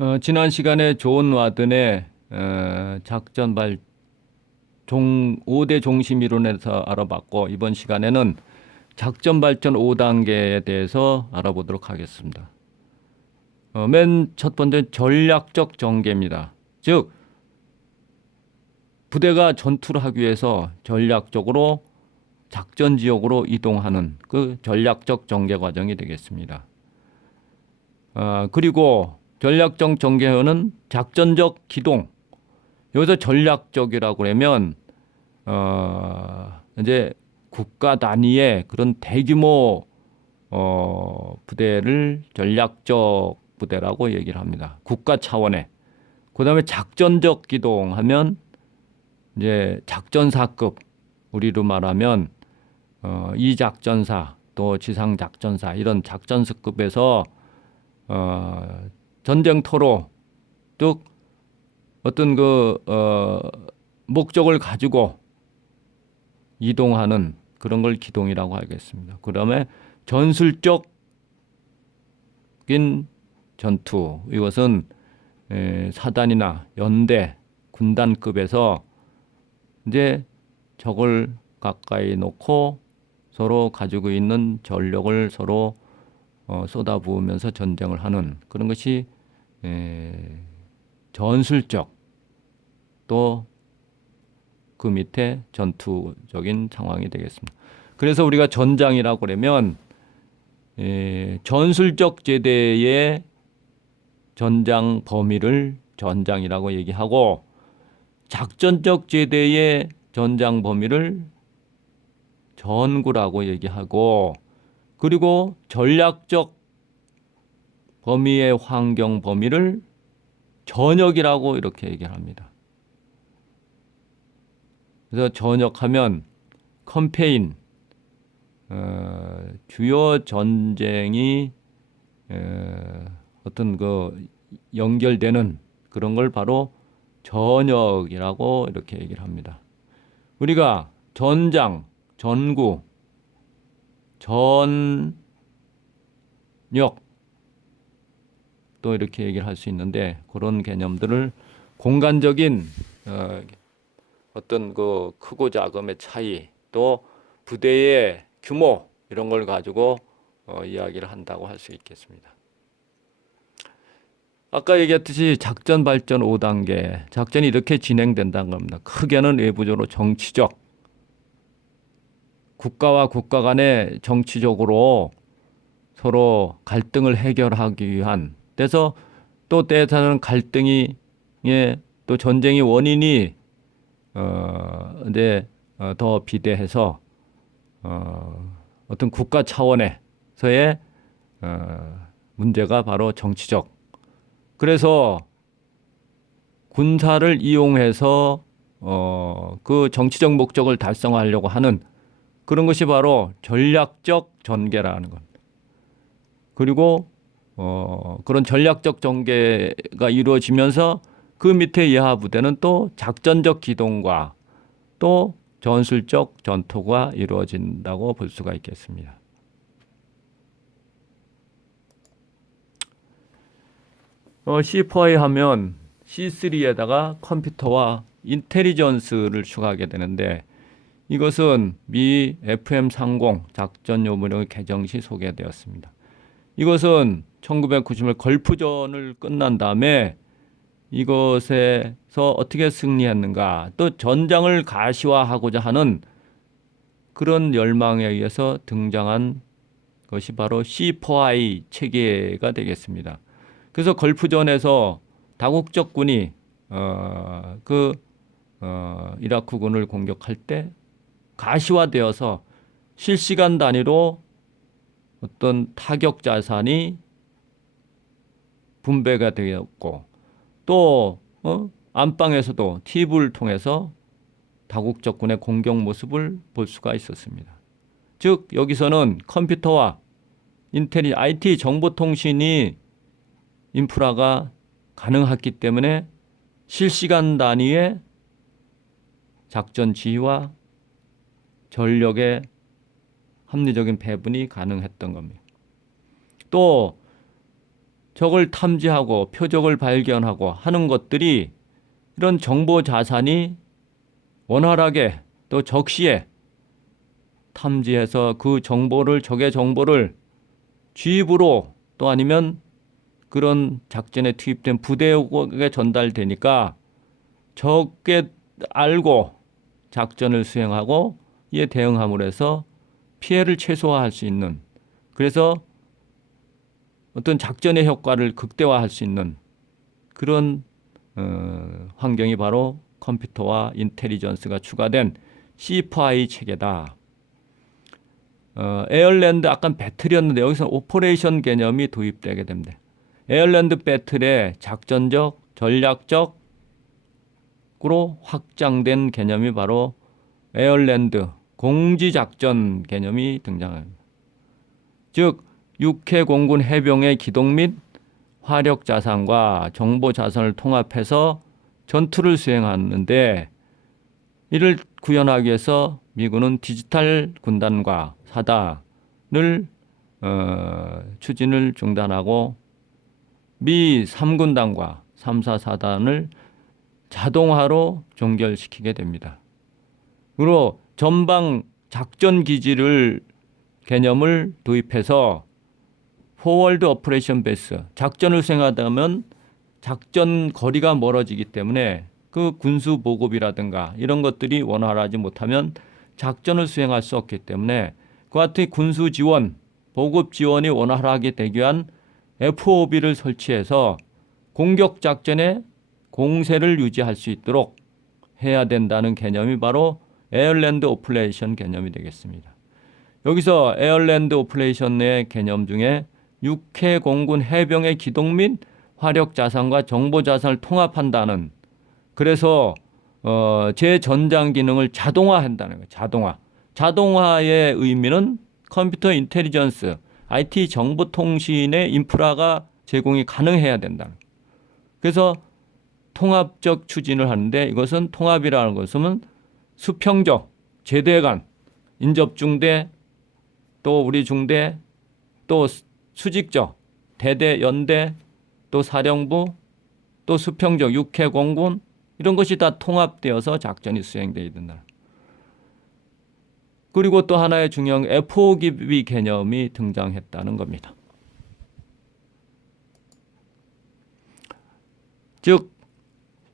어, 지난 시간에 존 와든의 어, 작전 발 종 5대 중심 이론에서 알아봤고 이번 시간에는 작전 발전 5단계에 대해서 알아보도록 하겠습니다. 어, 맨 첫 번째 전략적 전개입니다. 즉 부대가 전투를 하기 위해서 전략적으로 작전 지역으로 이동하는 그 전략적 전개 과정이 되겠습니다. 어, 그리고 전략적 전개는 작전적 기동. 여기서 전략적이라고 그러면 어, 이제 국가 단위의 그런 대규모 어, 부대를 전략적 부대라고 얘기를 합니다. 국가 차원의. 그다음에 작전적 기동하면 이제 작전사급 우리로 말하면 어, 이 작전사 또 지상 작전사 이런 작전스급에서 어, 전쟁터로 쭉 어떤 그 어, 목적을 가지고 이동하는 그런 걸 기동이라고 하겠습니다. 그다음에 전술적인 전투 이것은 에, 사단이나 연대 군단급에서 이제 적을 가까이 놓고 서로 가지고 있는 전력을 서로 어, 쏟아부으면서 전쟁을 하는 그런 것이 에, 전술적 또 그 밑에 전투적인 상황이 되겠습니다. 그래서 우리가 전장이라고 그러면 에, 전술적 제대의 전장 범위를 전장이라고 얘기하고 작전적 제대의 전장 범위를 전구라고 얘기하고 그리고 전략적 범위의 환경 범위를 전역이라고 이렇게 얘기를 합니다. 그래서 전역하면 컴페인 어, 주요 전쟁이 어, 어떤 그 연결되는 그런 걸 바로 전역이라고 이렇게 얘기를 합니다. 우리가 전장, 전구, 전역 또 이렇게 얘기를 할 수 있는데 그런 개념들을 공간적인 어, 어떤 그 크고 작음의 차이 또 부대의 규모 이런 걸 가지고 어, 이야기를 한다고 할 수 있겠습니다. 아까 얘기했듯이 작전 발전 5단계 작전이 이렇게 진행된다는 겁니다. 크게는 외부적으로 정치적 국가와 국가 간의 정치적으로 서로 갈등을 해결하기 위한 그래서 또 때에서는 갈등이 예, 또 전쟁이 원인이 어 이제 어, 더 비대해서 어 어떤 국가 차원에서의 어 문제가 바로 정치적 그래서 군사를 이용해서 어, 그 정치적 목적을 달성하려고 하는 그런 것이 바로 전략적 전개라는 겁니다. 그리고 어, 그런 전략적 전개가 이루어지면서 그 밑에 이하 부대는 또 작전적 기동과 또 전술적 전투가 이루어진다고 볼 수가 있겠습니다. 어, C4에 하면 C3에다가 컴퓨터와 인텔리전스를 추가하게 되는데 이것은 미 FM30 작전 요문의 개정 시 소개되었습니다. 이것은 1990년 걸프전을 끝난 다음에 이것에서 어떻게 승리했는가 또 전장을 가시화하고자 하는 그런 열망에 의해서 등장한 것이 바로 C4I 체계가 되겠습니다. 그래서 걸프전에서 다국적군이 어, 그 어, 이라크군을 공격할 때 가시화되어서 실시간 단위로 어떤 타격 자산이 분배가 되었고 또 어? 안방에서도 TV를 통해서 다국적군의 공격 모습을 볼 수가 있었습니다. 즉 여기서는 컴퓨터와 인텔리 IT 정보통신이 인프라가 가능했기 때문에 실시간 단위의 작전 지휘와 전력의 합리적인 배분이 가능했던 겁니다. 또 적을 탐지하고 표적을 발견하고 하는 것들이 이런 정보 자산이 원활하게 또 적시에 탐지해서 그 정보를 적의 정보를 주입으로 또 아니면 그런 작전에 투입된 부대에게 전달되니까 적게 알고 작전을 수행하고 이에 대응함으로 해서 피해를 최소화할 수 있는 그래서 어떤 작전의 효과를 극대화할 수 있는 그런 어, 환경이 바로 컴퓨터와 인텔리전스가 추가된 C4I 체계다. 어, 에어랜드 아까 배틀이었는데 여기서는 오퍼레이션 개념이 도입되게 됩니다. 에어랜드 배틀의 작전적, 전략적으로 확장된 개념이 바로 에어랜드 공지 작전 개념이 등장합니다. 즉 육해 공군 해병의 기동 및 화력 자산과 정보 자산을 통합해서 전투를 수행하는데 이를 구현하기 위해서 미군은 디지털 군단과 사단을 어, 추진을 중단하고 미 3군단과 3, 4 사단을 자동화로 종결시키게 됩니다. 그리고 전방 작전 기지를 개념을 도입해서 포월드 오퍼레이션 베이스 작전을 수행하다면 작전 거리가 멀어지기 때문에 그 군수 보급이라든가 이런 것들이 원활하지 못하면 작전을 수행할 수 없기 때문에 그 같은 군수 지원, 보급 지원이 원활하게 되기 위한 FOB를 설치해서 공격 작전에 공세를 유지할 수 있도록 해야 된다는 개념이 바로 에어랜드 오퍼레이션 개념이 되겠습니다. 여기서 에어랜드 오퍼레이션의 개념 중에 육해 공군 해병의 기동 및 화력 자산과 정보 자산을 통합한다는 그래서 어, 제 전장 기능을 자동화한다는 거예요. 자동화. 자동화의 의미는 컴퓨터 인텔리전스, IT 정보통신의 인프라가 제공이 가능해야 된다는. 거예요. 그래서 통합적 추진을 하는데 이것은 통합이라는 것은 수평적 제대 간 인접중대 또 우리 중대 또 수직적 대대 연대 또 사령부 또 수평적 육해 공군 이런 것이 다 통합되어서 작전이 수행되어야 된다. 그리고 또 하나의 중요한 FOB 개념이 등장했다는 겁니다. 즉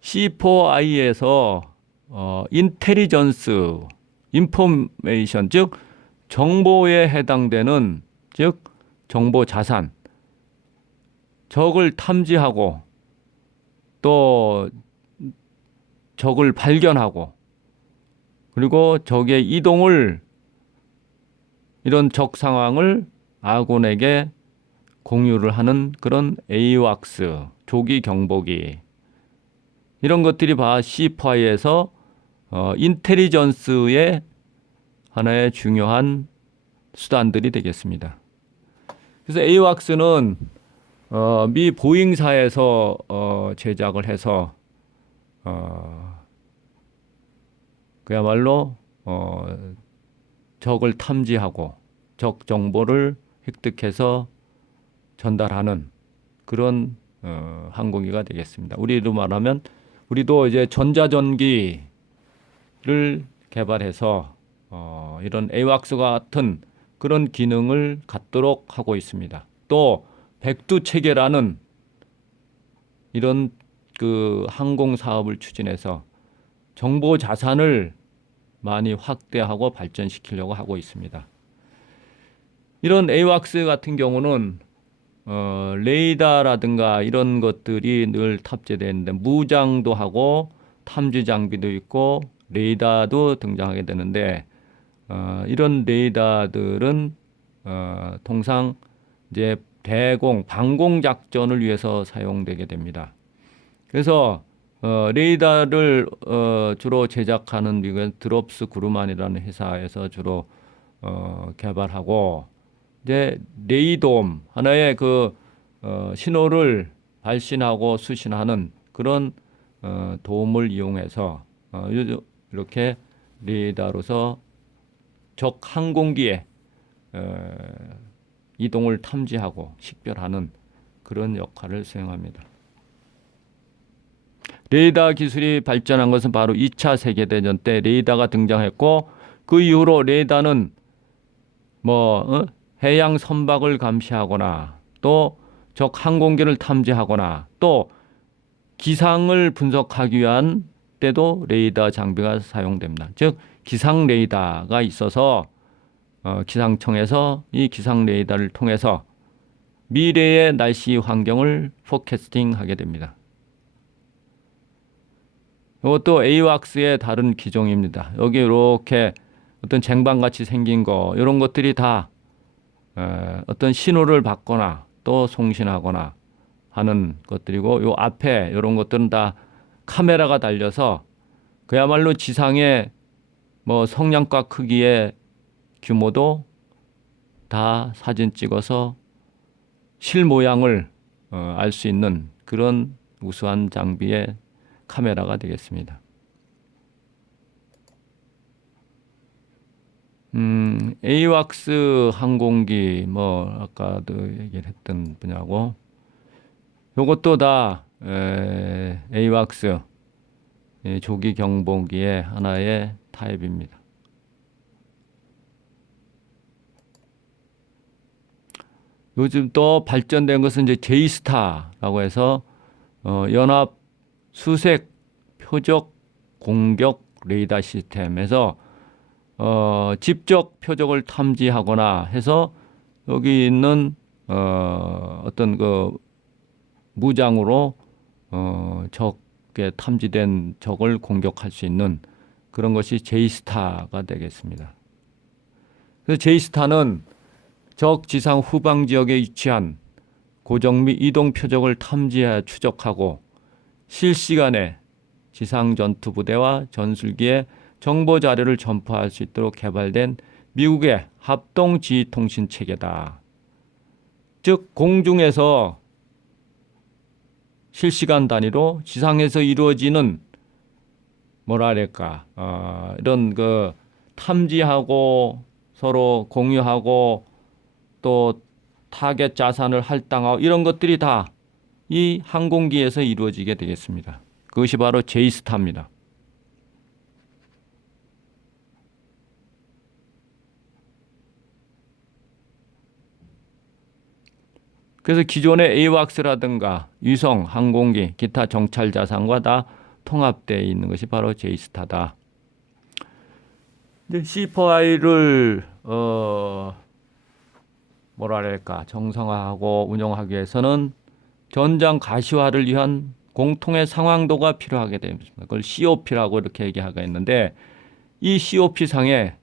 C4I에서 어, 인텔리전스, 인포메이션, 즉 정보에 해당되는 즉 정보 자산, 적을 탐지하고 또 적을 발견하고 그리고 적의 이동을 이런 적 상황을 아군에게 공유를 하는 그런 에이왁스 조기 경보기 이런 것들이 바 C5에서 어, 인텔리전스의 하나의 중요한 수단들이 되겠습니다. 그래서 에이왁스는 어, 미 보잉사에서 어, 제작을 해서 어, 그야말로 어, 적을 탐지하고 적 정보를 획득해서 전달하는 그런 어, 항공기가 되겠습니다. 우리로 말하면 우리도 이제 전자전기를 개발해서 어, 이런 에이왁스와 같은 그런 기능을 갖도록 하고 있습니다. 또 백두 체계라는 이런 그 항공 사업을 추진해서 정보 자산을 많이 확대하고 발전시키려고 하고 있습니다. 이런 에이왁스 같은 경우는 어, 레이더라든가 이런 것들이 늘 탑재되는데 무장도 하고 탐지 장비도 있고 레이더도 등장하게 되는데 어, 이런 레이더들은 어, 통상 이제 대공 방공 작전을 위해서 사용되게 됩니다. 그래서 어, 레이더를 어, 주로 제작하는 미국의 드롭스 그루만이라는 회사에서 주로 어, 개발하고 이제 레이돔 하나의 그 어, 신호를 발신하고 수신하는 그런 어, 도움을 이용해서 어, 이렇게 레이더로서 적 항공기에 어, 이동을 탐지하고 식별하는 그런 역할을 수행합니다. 레이더 기술이 발전한 것은 바로 2차 세계대전 때 레이더가 등장했고 그 이후로 레이더는 뭐 어? 해양 선박을 감시하거나 또 적 항공기를 탐지하거나 또 기상을 분석하기 위한 때도 레이더 장비가 사용됩니다. 즉 기상 레이더가 있어서 어, 기상청에서 이 기상 레이더를 통해서 미래의 날씨 환경을 포캐스팅하게 됩니다. 이것도 에이왁스의 다른 기종입니다. 여기 이렇게 어떤 쟁반같이 생긴 거 이런 것들이 다 에, 어떤 신호를 받거나 또 송신하거나 하는 것들이고 요 앞에 이런 것들은 다 카메라가 달려서 그야말로 지상의 뭐 성냥과 크기의 규모도 다 사진 찍어서 실 모양을 어, 알 수 있는 그런 우수한 장비의 카메라가 되겠습니다. 음, 에이왁스 항공기 뭐 아까도 얘기를 했던 분야고 요것도 다 에, 에이왁스 예, 조기 경보기의 하나의 타입입니다. 요즘 또 발전된 것은 이제 제이스타라고 해서 어, 연합 수색 표적 공격 레이더 시스템에서 어, 직접 표적을 탐지하거나 해서 여기 있는 어, 어떤 그 무장으로 어, 적에 탐지된 적을 공격할 수 있는 그런 것이 제이스타가 되겠습니다. 그래서 제이스타는 적 지상 후방 지역에 위치한 고정 및 이동 표적을 탐지해 추적하고 실시간에 지상 전투 부대와 전술기에 정보 자료를 전파할 수 있도록 개발된 미국의 합동 지휘 통신 체계다. 즉 공중에서 실시간 단위로 지상에서 이루어지는 뭐랄까 어, 이런 그 탐지하고 서로 공유하고 또 타겟 자산을 할당하고 이런 것들이 다 이 항공기에서 이루어지게 되겠습니다. 그것이 바로 제이스타입니다. 그래서 기존의 에이왁스라든가 위성, 항공기, 기타 정찰 자산과 다 통합되어 있는 것이 바로 제이스타다. 근데 C4I를 어 뭐랄까 정상화하고 운영하기 위해서는 전장 가시화를 위한 공통의 상황도가 필요하게 됩니다. 그걸 COP라고 이렇게 얘기하고 있는데 이 COP 상에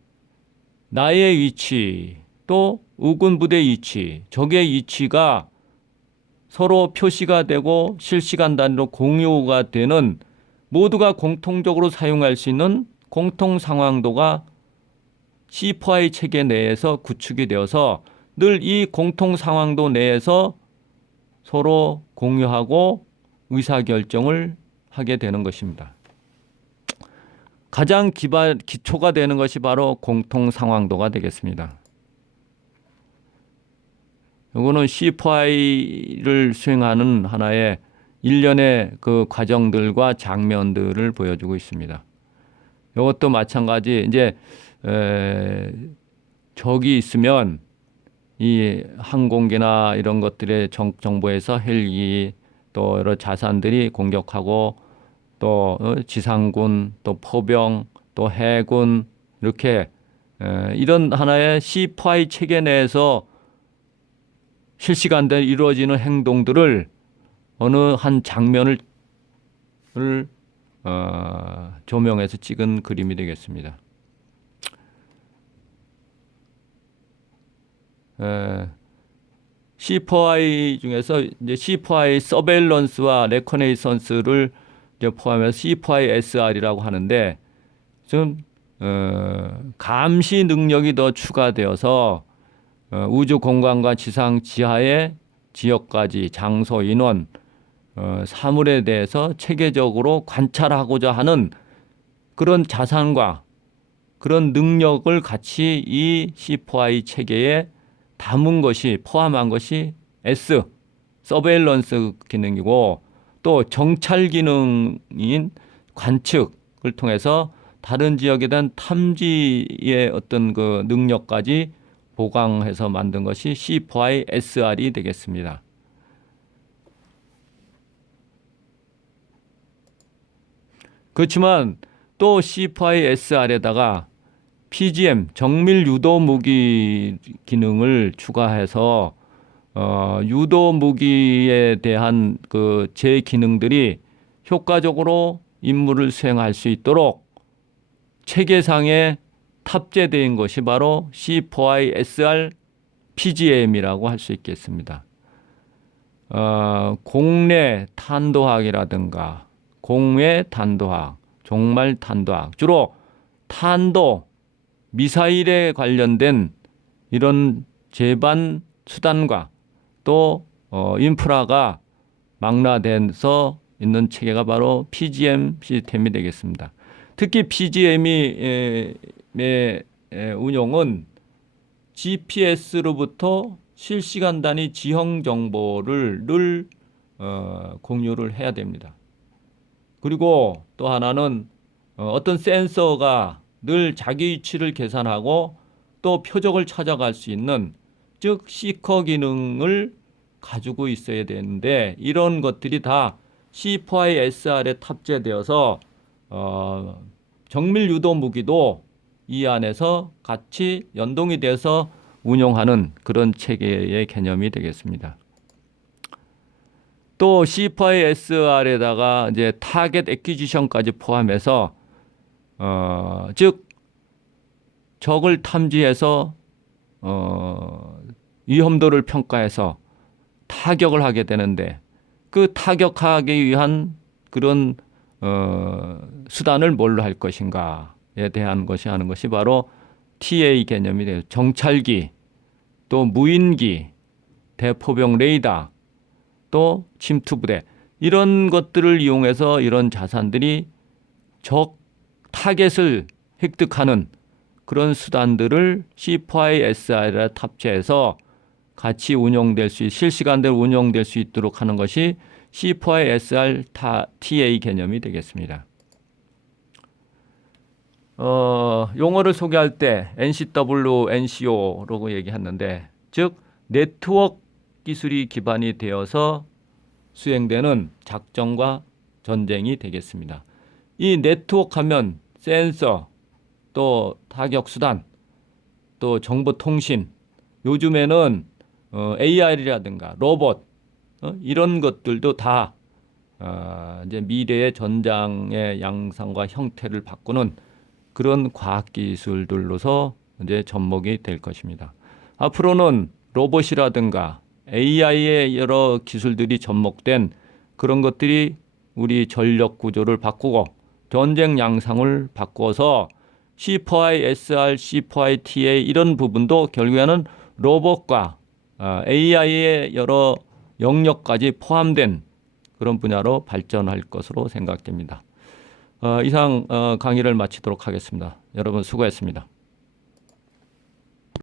나의 위치 또 우군 부대 위치, 적의 위치가 서로 표시가 되고 실시간 단위로 공유가 되는 모두가 공통적으로 사용할 수 있는 공통 상황도가 C4I 체계 내에서 구축이 되어서 늘 이 공통 상황도 내에서 서로 공유하고 의사결정을 하게 되는 것입니다. 가장 기반, 기초가 되는 것이 바로 공통 상황도가 되겠습니다. 이거는 C4I를 수행하는 하나의 일련의 그 과정들과 장면들을 보여주고 있습니다. 이것도 마찬가지 이제 에, 적이 있으면 이 항공기나 이런 것들의 정, 정보에서 헬기 또 여러 자산들이 공격하고 또 어, 지상군 또 포병 또 해군 이렇게 에, 이런 하나의 C4I 체계 내에서 실시간대로 이루어지는 행동들을 어느 한 장면을 어, 조명해서 찍은 그림이 되겠습니다. 에, C4I 중에서 이제 C4I 서베일런스와 레커네이선스를 이제 포함해서 C4I SR이라고 하는데 좀 어, 감시 능력이 더 추가되어서 어, 우주 공간과 지상 지하의 지역까지 장소 인원 어, 사물에 대해서 체계적으로 관찰하고자 하는 그런 자산과 그런 능력을 같이 이 C4I 체계에 담은 것이 포함한 것이 S 서베일런스 기능이고 또 정찰 기능인 관측을 통해서 다른 지역에 대한 탐지의 어떤 그 능력까지 보강해서 만든 것이 C4I SR이 되겠습니다. 그렇지만 또 C4I SR에다가 PGM 정밀 유도 무기 기능을 추가해서 어, 유도 무기에 대한 그 제 기능들이 효과적으로 임무를 수행할 수 있도록 체계상에 탑재된 것이 바로 C4I SR PGM이라고 할 수 있겠습니다. 어, 공내 탄도학이라든가 공외 탄도학, 종말 탄도학, 주로 탄도, 미사일에 관련된 이런 제반 수단과 또 어, 인프라가 망라돼서 있는 체계가 바로 PGM 시스템이 되겠습니다. 특히 PGM의 운용은 GPS로부터 실시간 단위 지형 정보를 늘 어, 공유를 해야 됩니다. 그리고 또 하나는 어, 어떤 센서가 늘 자기 위치를 계산하고 또 표적을 찾아갈 수 있는 즉 시커 기능을 가지고 있어야 되는데 이런 것들이 다 C4I SR에 탑재되어서 어, 정밀 유도 무기도 이 안에서 같이 연동이 돼서 운용하는 그런 체계의 개념이 되겠습니다. 또 C4SR에다가 이제 타겟 에퀴지션까지 포함해서 어, 즉 적을 탐지해서 어, 위험도를 평가해서 타격을 하게 되는데 그 타격하기 위한 그런 어, 수단을 뭘로 할 것인가에 대한 것이 하는 것이 바로 TA 개념이 돼요. 정찰기, 또 무인기, 대포병 레이더, 또 침투부대 이런 것들을 이용해서 이런 자산들이 적 타겟을 획득하는 그런 수단들을 C4ISR에 탑재해서 같이 운용될 수 실시간대로 운용될 수 있도록 하는 것이 C4ISR TA 개념이 되겠습니다. 어, 용어를 소개할 때 NCW, NCO라고 얘기했는데 즉 네트워크 기술이 기반이 되어서 수행되는 작전과 전쟁이 되겠습니다. 이 네트워크 하면 센서, 또 타격 수단, 또 정보 통신, 요즘에는 어, AR이라든가 로봇 어, 이런 것들도 다 어, 이제 미래의 전장의 양상과 형태를 바꾸는 그런 과학 기술들로서 이제 접목이 될 것입니다. 앞으로는 로봇이라든가 AI의 여러 기술들이 접목된 그런 것들이 우리 전력 구조를 바꾸고 전쟁 양상을 바꿔서 C4I, SR, C4I, TA 이런 부분도 결국에는 로봇과 AI의 여러 영역까지 포함된 그런 분야로 발전할 것으로 생각됩니다. 어, 이상 어, 강의를 마치도록 하겠습니다. 여러분 수고했습니다.